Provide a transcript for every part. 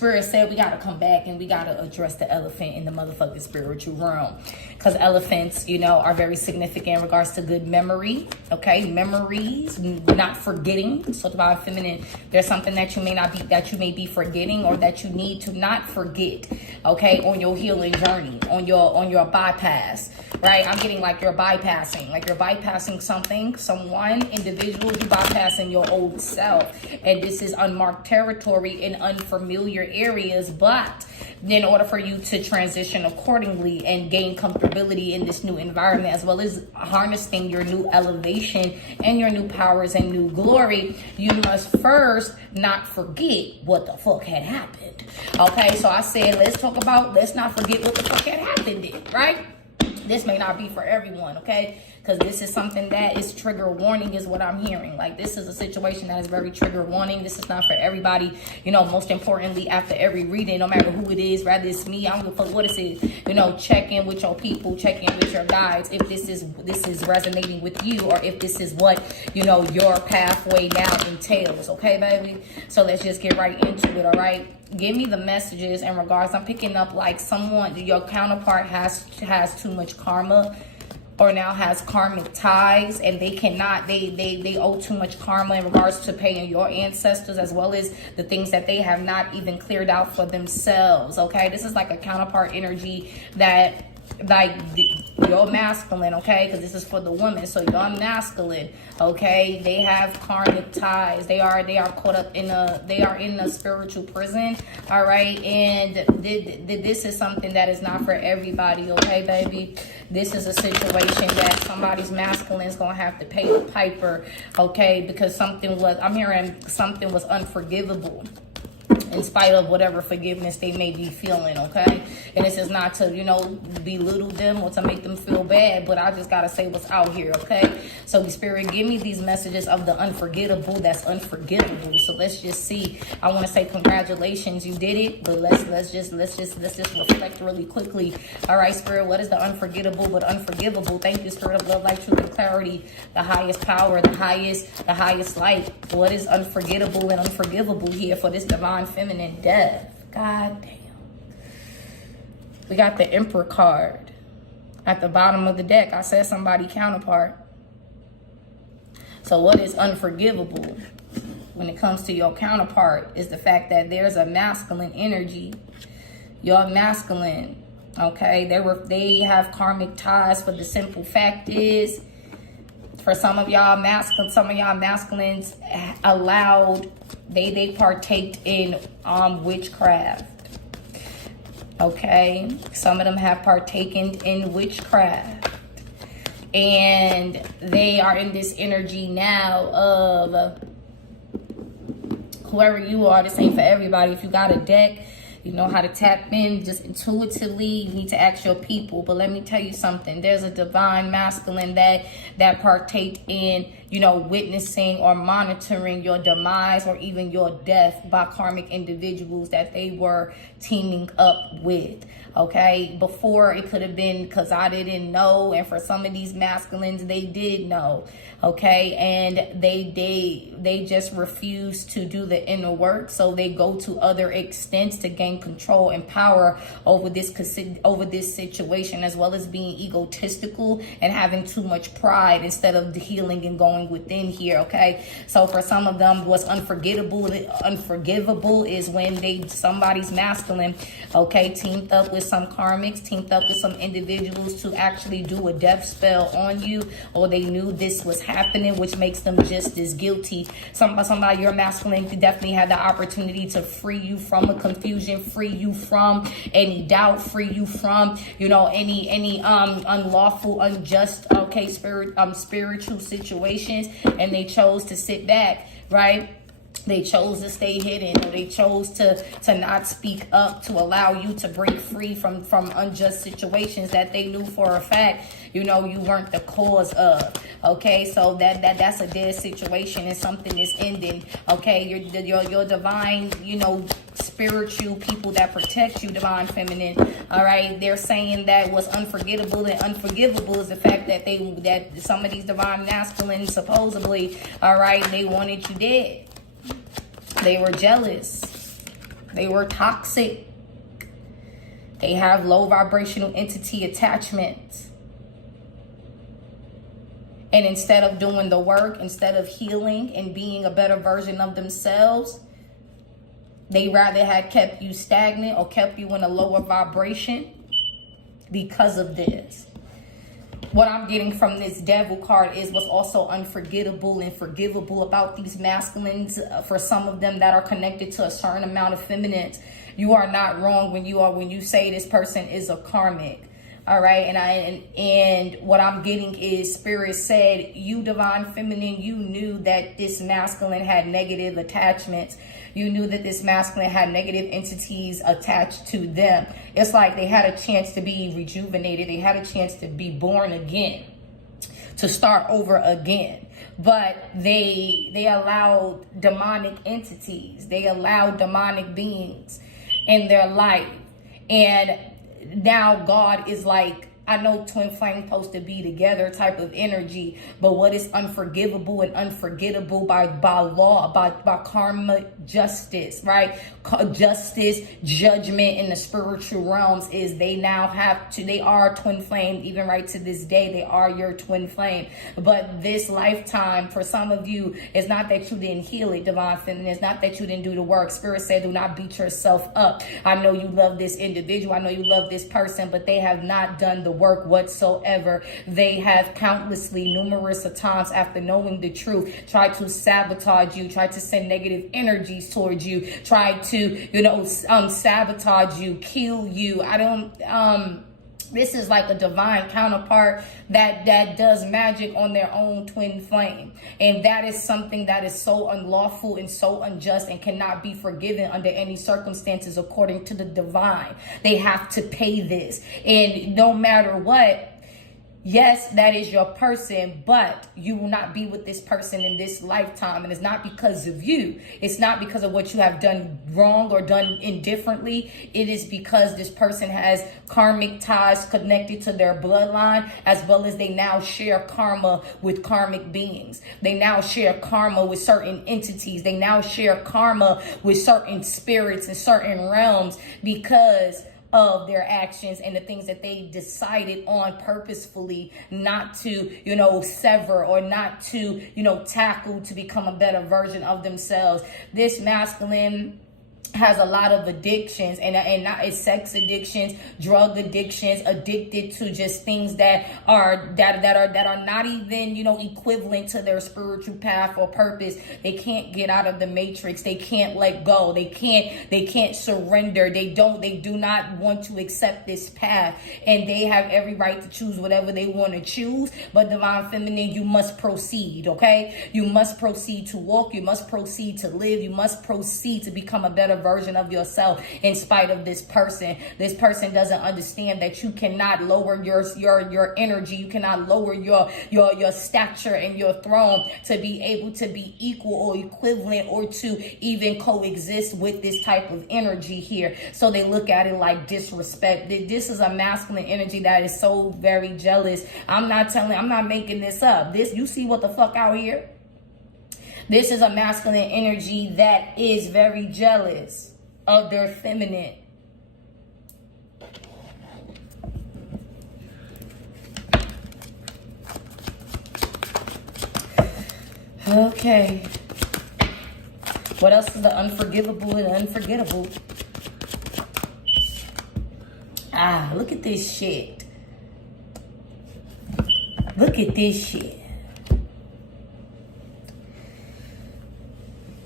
Spirit said we got to come back and we got to address the elephant in the motherfucking spiritual realm. Because elephants, you know, are very significant in regards to good memory. Okay, memories, not forgetting. So Divine Feminine, there's something that you may be forgetting, or that you need to not forget. Okay, on your healing journey, on your bypass. Right, I'm getting like you're bypassing something, someone, individual. You bypassing your old self, and this is unmarked territory in unfamiliar areas. But in order for you to transition accordingly and gain comfortability in this new environment, as well as harnessing your new elevation and your new powers and new glory, you must first not forget what the fuck had happened. Okay, so I said let's not forget what the fuck had happened, right? This may not be for everyone, okay? Because this is something that is trigger warning is what I'm hearing. Like, this is a situation that is very trigger warning. This is not for everybody. You know, most importantly, after every reading, no matter who it is, rather it's me, I don't give a fuck what it is. You know, check in with your people, check in with your guides. If this is resonating with you, or if this is what, you know, your pathway now entails, okay, baby? So let's just get right into it, all right? Give me the messages in regards. I'm picking up like someone, your counterpart has too much karma, or now has karmic ties, and they owe too much karma in regards to paying your ancestors, as well as the things that they have not even cleared out for themselves. Okay, this is like a counterpart energy that, like, you're masculine, okay, because this is for the woman. So you're masculine, okay? They have karmic ties. They are caught up in a spiritual prison, all right? And this is something that is not for everybody, okay, baby? This is a situation that somebody's masculine is gonna have to pay the piper, okay? Because I'm hearing something was unforgivable, in spite of whatever forgiveness they may be feeling, okay? And this is not to, you know, belittle them or to make them feel bad, but I just gotta say what's out here, okay? So the Spirit, give me these messages of the unforgettable that's unforgivable. So let's just see. I want to say congratulations, you did it, but let's just reflect really quickly. All right, Spirit, what is the unforgettable but unforgivable? Thank you, Spirit of love, light, truth, and clarity, the highest power, the highest light. What is unforgettable and unforgivable here for this divine feminine death? God damn. We got the Emperor card at the bottom of the deck. I said somebody counterpart. So what is unforgivable when it comes to your counterpart is the fact that there's a masculine energy. You're masculine, okay? They have karmic ties. For the simple fact is, for some of y'all masculines allowed, they partaked in witchcraft. Okay, some of them have partaken in witchcraft, and they are in this energy now of whoever you are. This ain't for everybody. If you got a deck, you know how to tap in just intuitively. You need to ask your people. But let me tell you something. There's a divine masculine that partake in, you know, witnessing or monitoring your demise or even your death by karmic individuals that they were teaming up with. Okay, before it could have been because I didn't know, and for some of these masculines they did know. Okay, and they just refuse to do the inner work, so they go to other extents to gain control and power over this situation, as well as being egotistical and having too much pride instead of the healing and going within here. Okay, so for some of them, what's unforgivable is when somebody's masculine, okay, teamed up with some karmics, teamed up with some individuals to actually do a death spell on you, or they knew this was happening, which makes them just as guilty. Somebody, your masculine, could definitely have the opportunity to free you from a confusion, free you from any doubt, free you from, you know, any unlawful, unjust, okay, spiritual situations, and they chose to sit back, right? They chose to stay hidden, or they chose to not speak up to allow you to break free from unjust situations that they knew for a fact, you know, you weren't the cause of. Okay, so that's a dead situation, and something is ending. Okay, your divine, you know, spiritual people that protect you, divine feminine, all right, they're saying that what's unforgettable and unforgivable is the fact that some of these divine masculines, supposedly, all right, they wanted you dead. They were jealous. They were toxic. They have low vibrational entity attachments. And instead of doing the work, instead of healing and being a better version of themselves, they rather had kept you stagnant or kept you in a lower vibration because of this. What I'm getting from this Devil card is what's also unforgettable and forgivable about these masculines. For some of them that are connected to a certain amount of feminines, you are not wrong when you say this person is a karmic. All right, and what I'm getting is Spirit said, you divine feminine, you knew that this masculine had negative attachments. You knew that this masculine had negative entities attached to them. It's like they had a chance to be rejuvenated. They had a chance to be born again, to start over again. But they allowed demonic entities. They allowed demonic beings in their life. And now God is like, I know twin flame supposed to be together type of energy, but what is unforgivable and unforgettable by law, by karma, justice, right? Justice, judgment in the spiritual realms is they are twin flame, even right to this day, they are your twin flame. But this lifetime, for some of you, it's not that you didn't heal it, divine feminine. It's not that you didn't do the work. Spirit said, do not beat yourself up. I know you love this individual. I know you love this person, but they have not done the work whatsoever. They have numerous times after knowing the truth, tried to sabotage you, tried to send negative energies towards you, tried to, sabotage you, kill you. This is like a divine counterpart that does magic on their own twin flame. And that is something that is so unlawful and so unjust and cannot be forgiven under any circumstances according to the divine. They have to pay this. And no matter what, yes, that is your person, but you will not be with this person in this lifetime. And it's not because of you. It's not because of what you have done wrong or done indifferently. It is because this person has karmic ties connected to their bloodline, as well as they now share karma with karmic beings. They now share karma with certain entities. They now share karma with certain spirits and certain realms because of their actions and the things that they decided on purposefully not to, sever or not to, tackle to become a better version of themselves. This masculine has a lot of addictions and not it's sex addictions, drug addictions, addicted to just things that are not even, equivalent to their spiritual path or purpose. They can't get out of the matrix. They can't let go. They can't surrender. They do not want to accept this path, and they have every right to choose whatever they want to choose. But divine feminine, you must proceed, okay? You must proceed to walk. You must proceed to live. You must proceed to become a better version of yourself in spite of this person. This person doesn't understand that you cannot lower your energy. You cannot lower your stature and your throne to be able to be equal or equivalent or to even coexist with this type of energy here. So they look at it like disrespect. This is a masculine energy that is so very jealous. I'm not making this up. You see what the fuck out here? This is a masculine energy that is very jealous of their feminine. Okay. What else is the unforgivable and unforgettable? Look at this shit. Look at this shit.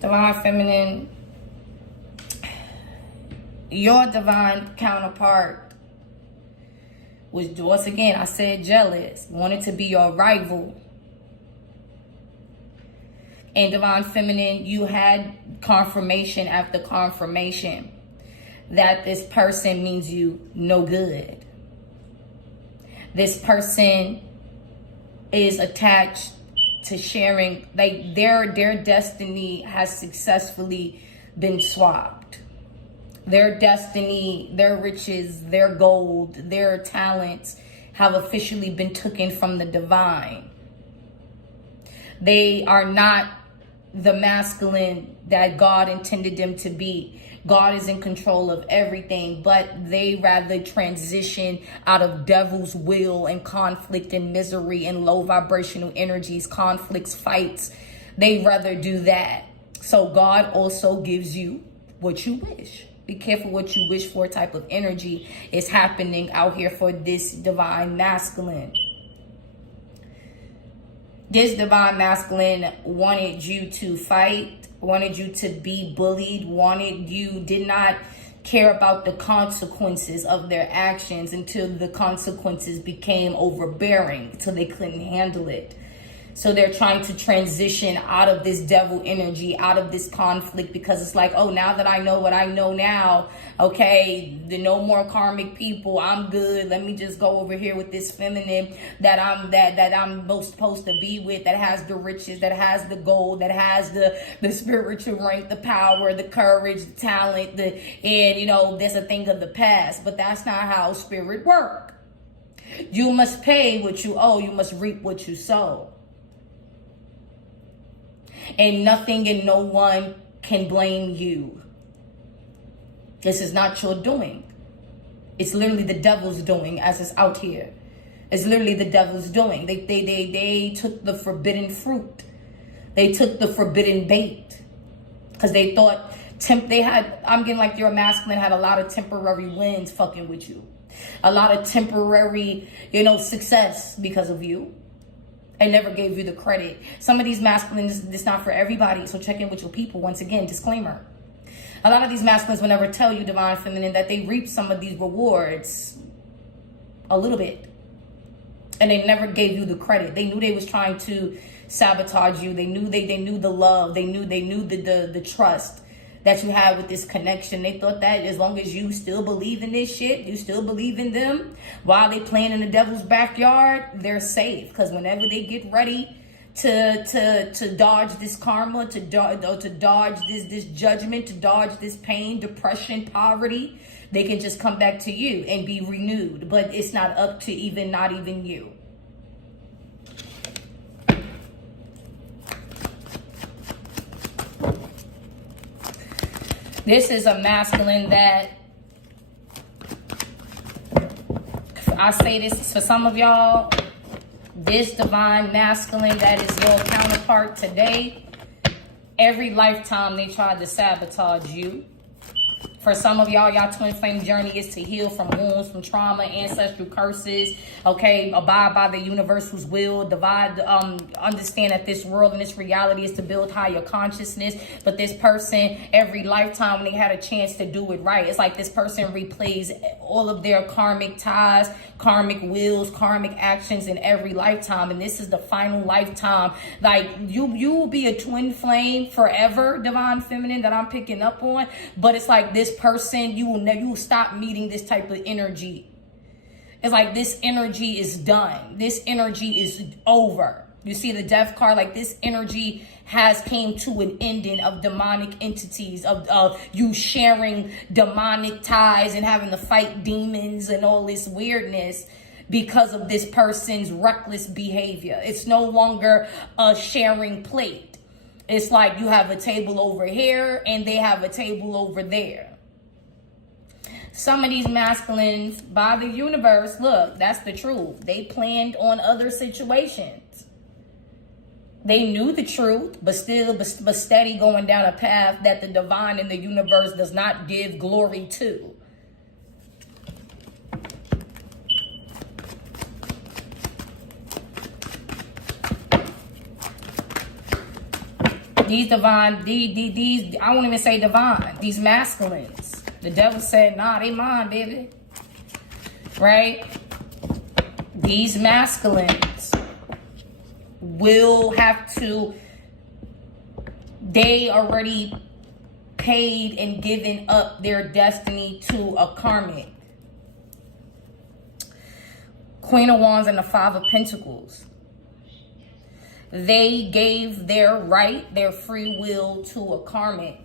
Divine feminine, your divine counterpart was, once again, I said jealous, wanted to be your rival. And divine feminine, you had confirmation after confirmation that this person means you no good. This person is attached to sharing, like their destiny has successfully been swapped. Their destiny, their riches, their gold, their talents have officially been taken from the divine. They are not the masculine that God intended them to be. God is in control of everything, but they rather transition out of devil's will and conflict and misery and low vibrational energies, conflicts, fights. They rather do that. So God also gives you what you wish. Be careful what you wish for type of energy is happening out here for this divine masculine. This divine masculine wanted you to fight, wanted you to be bullied, did not care about the consequences of their actions until the consequences became overbearing, until they couldn't handle it. So they're trying to transition out of this devil energy, out of this conflict, because it's like, oh, now that I know what I know now, okay, no more karmic people, I'm good. Let me just go over here with this feminine that I'm supposed to be with, that has the riches, that has the gold, that has the spiritual rank, the power, the courage, the talent, and you know, there's a thing of the past. But that's not how spirit work. You must pay what you owe. You must reap what you sow. And nothing and no one can blame you. This is not your doing. It's literally the devil's doing as it's out here. It's literally the devil's doing. They took the forbidden fruit. They took the forbidden bait. Because they thought, I'm getting like your masculine had a lot of temporary wins fucking with you. A lot of temporary, success because of you. And never gave you the credit. Some of these masculines, it's not for everybody. So check in with your people. Once again, disclaimer. A lot of these masculines will never tell you, divine feminine, that they reap some of these rewards a little bit. And they never gave you the credit. They knew they was trying to sabotage you. They knew the love. They knew the trust that you had with this connection. They thought that as long as you still believe in this shit, you still believe in them, while they playing in the devil's backyard, they're safe. Because whenever they get ready to dodge this karma, to dodge this judgment, to dodge this pain, depression, poverty, they can just come back to you and be renewed. But it's not up to not even you. This is a masculine that, I say this for some of y'all, this divine masculine that is your counterpart today, every lifetime they tried to sabotage you. For some of y'all, y'all twin flame journey is to heal from wounds, from trauma, ancestral curses. Okay, abide by the universal's will. Understand that this world and this reality is to build higher consciousness. But this person, every lifetime when they had a chance to do it right, it's like this person replays all of their karmic ties, karmic wills, karmic actions in every lifetime. And this is the final lifetime. Like you will be a twin flame forever, divine feminine, that I'm picking up on. But it's like this person, you will stop meeting this type of energy. It's like this energy is done. This energy is over. You see the death card, like this energy has came to an ending of demonic entities, of you sharing demonic ties and having to fight demons and all this weirdness because of this person's reckless behavior. It's no longer a sharing plate. It's like you have a table over here and they have a table over there. Some of these masculines, by the universe, look, that's the truth. They planned on other situations. They knew the truth, but steady going down a path that the divine and the universe does not give glory to. These I won't even say divine, these masculines. The devil said, nah, they mine, baby. Right? These masculines will have to, they already paid and given up their destiny to a karmic. Queen of Wands and the Five of Pentacles. They gave their right, their free will to a karmic.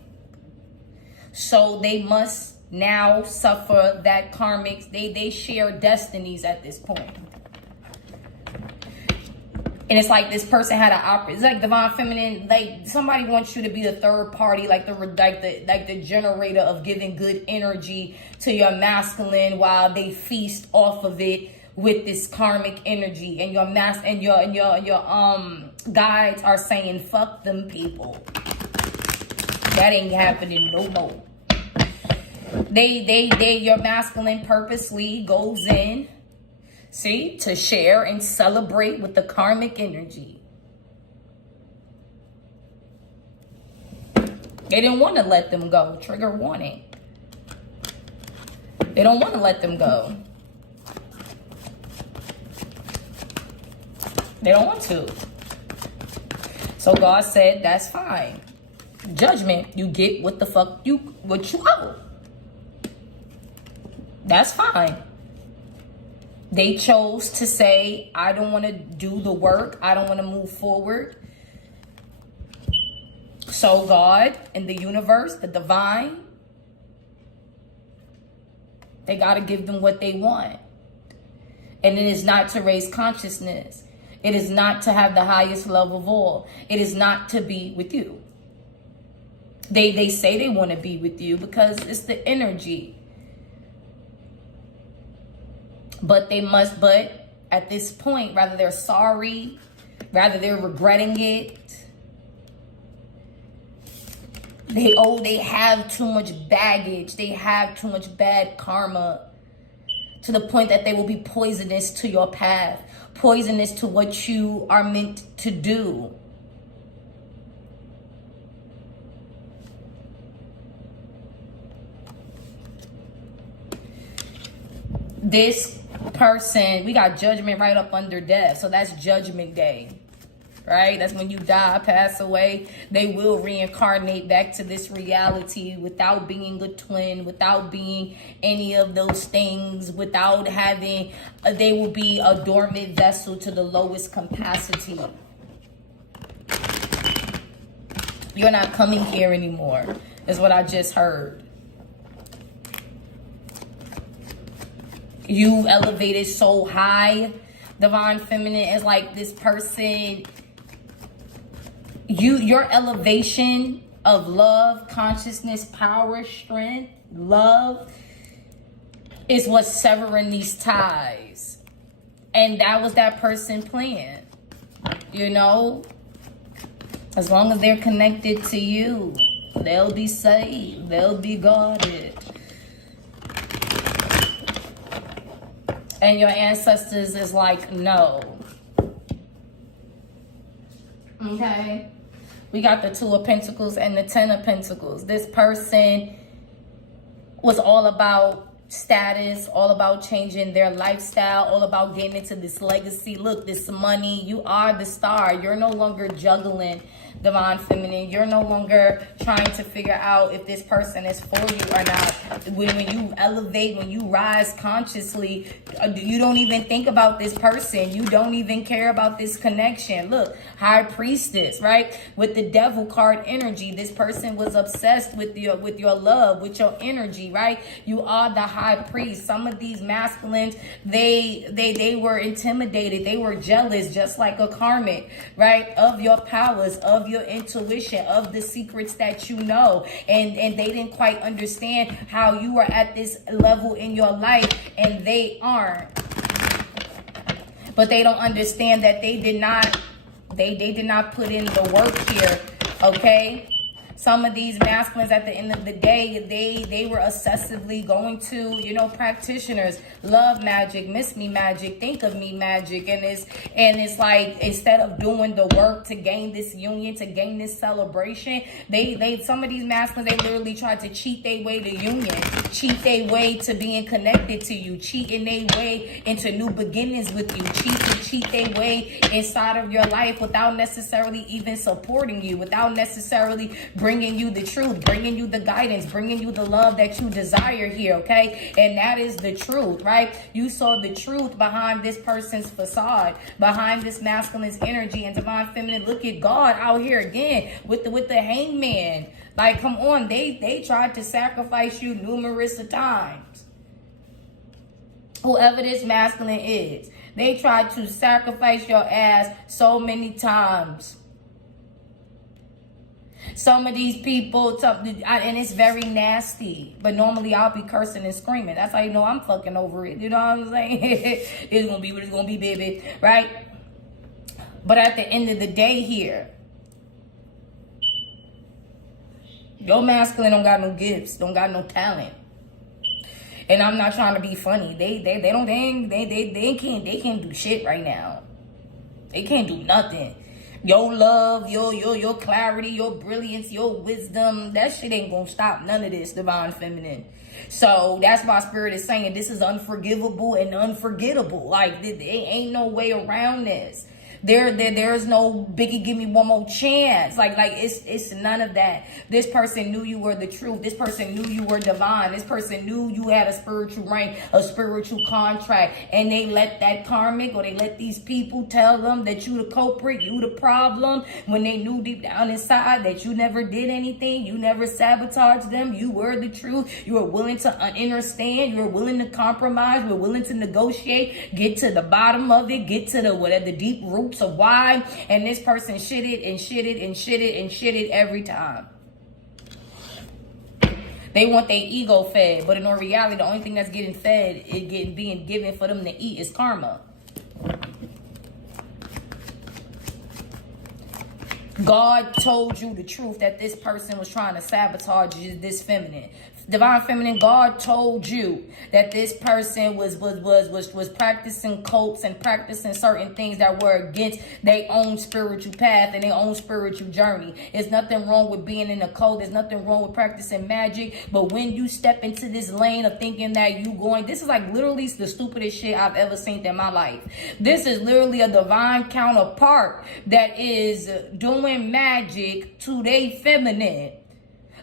So they must now suffer that karmic. They share destinies at this point. And it's like this person had an it's like divine feminine, like somebody wants you to be the third party, like the generator of giving good energy to your masculine while they feast off of it with this karmic energy. And your guides are saying, fuck them people. That ain't happening no more. Your masculine purposely goes in, see, to share and celebrate with the karmic energy. They didn't want to let them go. Trigger warning. They don't want to let them go. They don't want to. So God said, that's fine. Judgment, you get what the fuck what you owe. That's fine. They chose to say, I don't want to do the work. I don't want to move forward. So God and the universe, the divine, they got to give them what they want. And it is not to raise consciousness. It is not to have the highest love of all. It is not to be with you. They say they want to be with you because it's the energy. But at this point, rather they're sorry, rather they're regretting it. They have too much baggage. They have too much bad karma to the point that they will be poisonous to your path, poisonous to what you are meant to do. This person, we got judgment right up under death. So that's judgment day, right? That's when you die, pass away. They will reincarnate back to this reality without being a twin, without being any of those things, without having, they will be a dormant vessel to the lowest capacity. You're not coming here anymore, is what I just heard. You elevated so high, divine feminine, is like this person, your elevation of love, consciousness, power, strength, love is what's severing these ties. And that was that person plan. You know, as long as they're connected to you, they'll be saved, they'll be guarded. And your ancestors is like, no. Okay? We got the Two of Pentacles and the Ten of Pentacles. This person was all about status, all about changing their lifestyle, all about getting into this legacy. Look, this money, you are the star. You're no longer juggling, divine feminine. You're no longer trying to figure out if this person is for you or not. When you elevate, when you rise consciously, you don't even think about this person. You don't even care about this connection. Look, High Priestess, right? With the Devil card energy, this person was obsessed with your love, with your energy, right? You are the High Priest. Some of these masculines, they were intimidated. They were jealous, just like a Karmic, right? Of your powers, of your intuition, of the secrets that you know. And they didn't quite understand how you were at this level in your life and they aren't. But they don't understand that they did not put in the work here, okay? Some of these masculines at the end of the day, they were obsessively going to, you know, practitioners, love magic, miss me magic, think of me magic. And it's like, instead of doing the work to gain this union, to gain this celebration, some of these masculines, they literally tried to cheat their way to union, cheat their way to being connected to you, cheating their way into new beginnings with you, cheat their way inside of your life without necessarily even supporting you, without necessarily bringing you the truth, bringing you the guidance, bringing you the love that you desire here, okay? And that is the truth, right? You saw the truth behind this person's facade, behind this masculine's energy. And divine feminine, look at God out here again with the hangman. Like, come on, they tried to sacrifice you numerous of times. whoever this masculine is, they tried to sacrifice your ass so many times. Some of these people, and it's very nasty, but normally I'll be cursing and screaming. That's how you know I'm fucking over it. You know what I'm saying? It's gonna be what it's gonna be, baby, right? But at the end of the day here, your masculine don't got no gifts, don't got no talent. And I'm not trying to be funny. They can't do shit right now. They can't do nothing. Your love, your clarity, your brilliance, your wisdom, that shit ain't gonna stop none of this, divine feminine. So that's why Spirit is saying this is unforgivable and unforgettable. Like, there ain't no way around this. There's no Biggie, give me one more chance. Like it's none of that. This person knew you were the truth. This person knew you were divine. This person knew you had a spiritual rank, a spiritual contract, and they let that karmic, or they let these people tell them that you the culprit, you the problem, when they knew deep down inside that you never did anything, you never sabotaged them, you were the truth, you were willing to understand, you were willing to compromise, you were willing to negotiate, get to the bottom of it, get to the deep root of why, and this person shitted and shitted and shitted and shitted every time. They want their ego fed, but in all reality, the only thing that's getting fed, being given for them to eat is karma. God told you the truth that this person was trying to sabotage this feminine. Divine feminine, God told you that this person was practicing cults and practicing certain things that were against their own spiritual path and their own spiritual journey. There's nothing wrong with being in a cult. There's nothing wrong with practicing magic. But when you step into this lane of thinking that this is like literally the stupidest shit I've ever seen in my life. This is literally a divine counterpart that is doing magic to their feminine.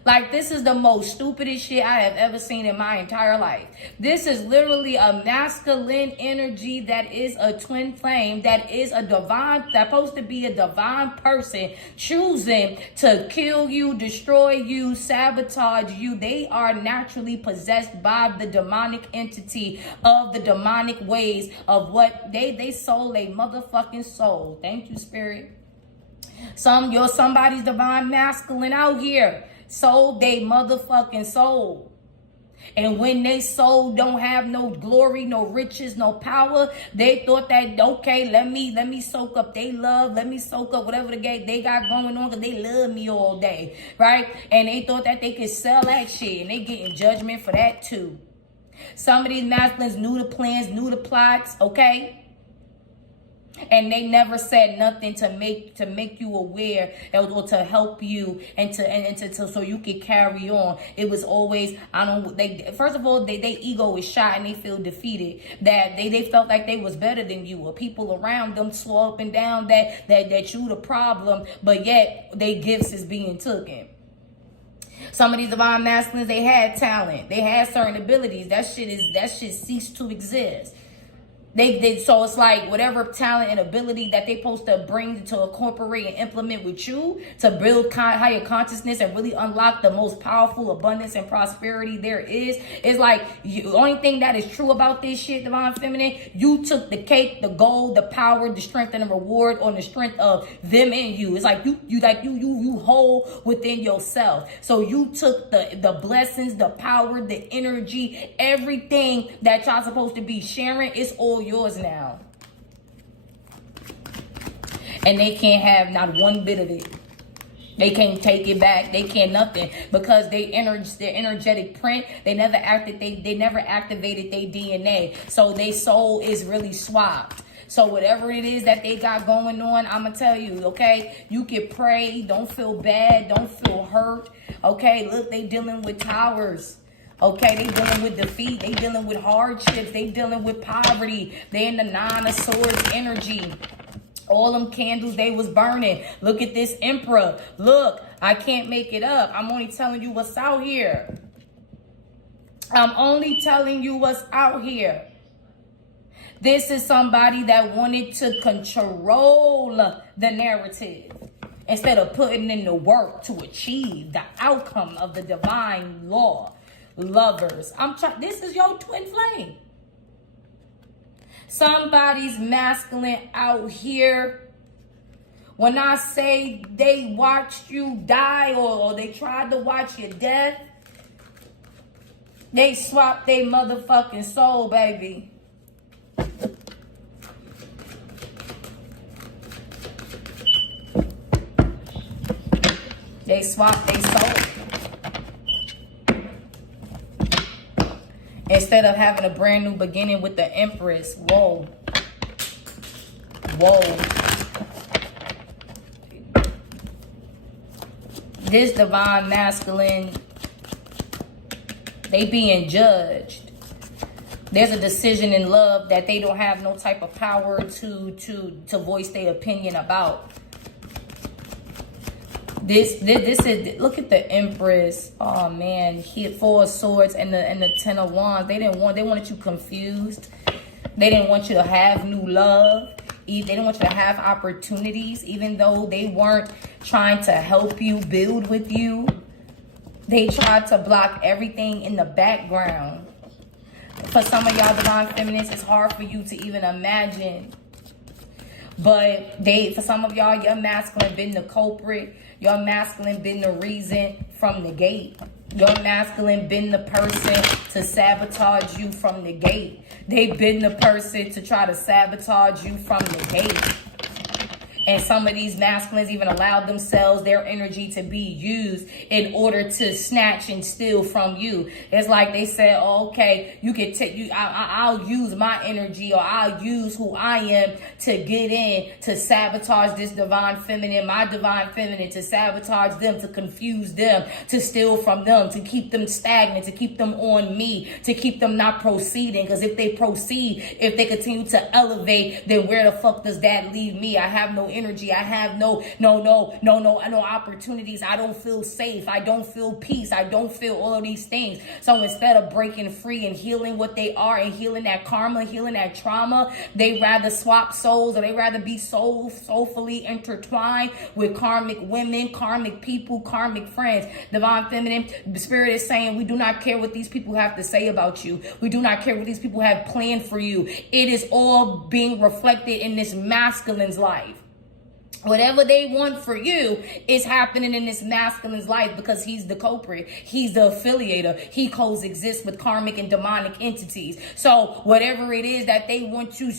Like, this is the most stupidest shit I have ever seen in my entire life. This is literally a masculine energy that is a twin flame, that is a divine, that's supposed to be a divine person choosing to kill you, destroy you, sabotage you. They are naturally possessed by the demonic entity of the demonic ways of what they sold a motherfucking soul. Thank you, Spirit. Somebody's divine masculine out here sold they motherfucking soul. And when they soul don't have no glory, no riches, no power, they thought that, okay, let me soak up they love, let me soak up whatever they got going on, because they love me all day, right? And they thought that they could sell that shit, and they getting judgment for that too. Some of these masculines knew the plans, knew the plots, okay? And they never said nothing to make you aware, or to help you and to so you could carry on. It was always, first of all, their ego is shot and they feel defeated. That they felt like they was better than you, or people around them swore up and down that you the problem, but yet they gifts is being taken. Some of these divine masculines, they had talent, they had certain abilities. That shit ceased to exist. So it's like whatever talent and ability that they supposed to bring to incorporate and implement with you to build higher consciousness and really unlock the most powerful abundance and prosperity there is. It's like the only thing that is true about this shit, divine feminine, you took the cake, the gold, the power, the strength, and the reward on the strength of them and you. It's like you whole within yourself. So you took the blessings, the power, the energy, everything that y'all supposed to be sharing. It's all yours now, and they can't have not one bit of it. They can't take it back. They can't nothing, because their energetic print, they never activated their DNA, so their soul is really swapped. So whatever it is that they got going on, I'ma tell you, okay, you can pray, don't feel bad, don't feel hurt, okay? Look, they dealing with towers. Okay, they dealing with defeat. They dealing with hardships. They dealing with poverty. They in the Nine of Swords energy. All them candles they was burning. Look at this Emperor. Look, I can't make it up. I'm only telling you what's out here. I'm only telling you what's out here. This is somebody that wanted to control the narrative instead of putting in the work to achieve the outcome of the divine law. Lovers, this is your twin flame. Somebody's masculine out here. When I say they watched you die or they tried to watch your death, they swapped their motherfucking soul, baby. They swapped their soul. Instead of having a brand new beginning with the Empress. Whoa. Whoa. This divine masculine, they being judged. There's a decision in love that they don't have no type of power to voice their opinion about. This is, look at the Empress. Oh man, he had 4 of Swords and the 10 of Wands. They wanted you confused. They didn't want you to have new love. They didn't want you to have opportunities, even though they weren't trying to help you, build with you. They tried to block everything in the background. For some of y'all divine feminines, it's hard for you to even imagine. But for some of y'all, your masculine been the culprit. Your masculine been the reason from the gate. Your masculine been the person to sabotage you from the gate. They've been the person to try to sabotage you from the gate. And some of these masculines even allowed themselves, their energy to be used in order to snatch and steal from you. It's like they said, oh, okay, you can take you. I'll use my energy, or I'll use who I am to get in, to sabotage this divine feminine, my divine feminine, to sabotage them, to confuse them, to steal from them, to keep them stagnant, to keep them on me, to keep them not proceeding. Because if they proceed, if they continue to elevate, then where the fuck does that leave me? I have no energy. I have no opportunities. I don't feel safe. I don't feel peace. I don't feel all of these things. So instead of breaking free and healing what they are and healing that karma, healing that trauma, they rather swap souls, or they rather be soulfully intertwined with karmic women, karmic people, karmic friends. Divine feminine, the spirit is saying, we do not care what these people have to say about you. We do not care what these people have planned for you. It is all being reflected in this masculine's life. Whatever they want for you is happening in this masculine's life, because he's the culprit. He's the affiliator. He coexists with karmic and demonic entities. So whatever it is that they want you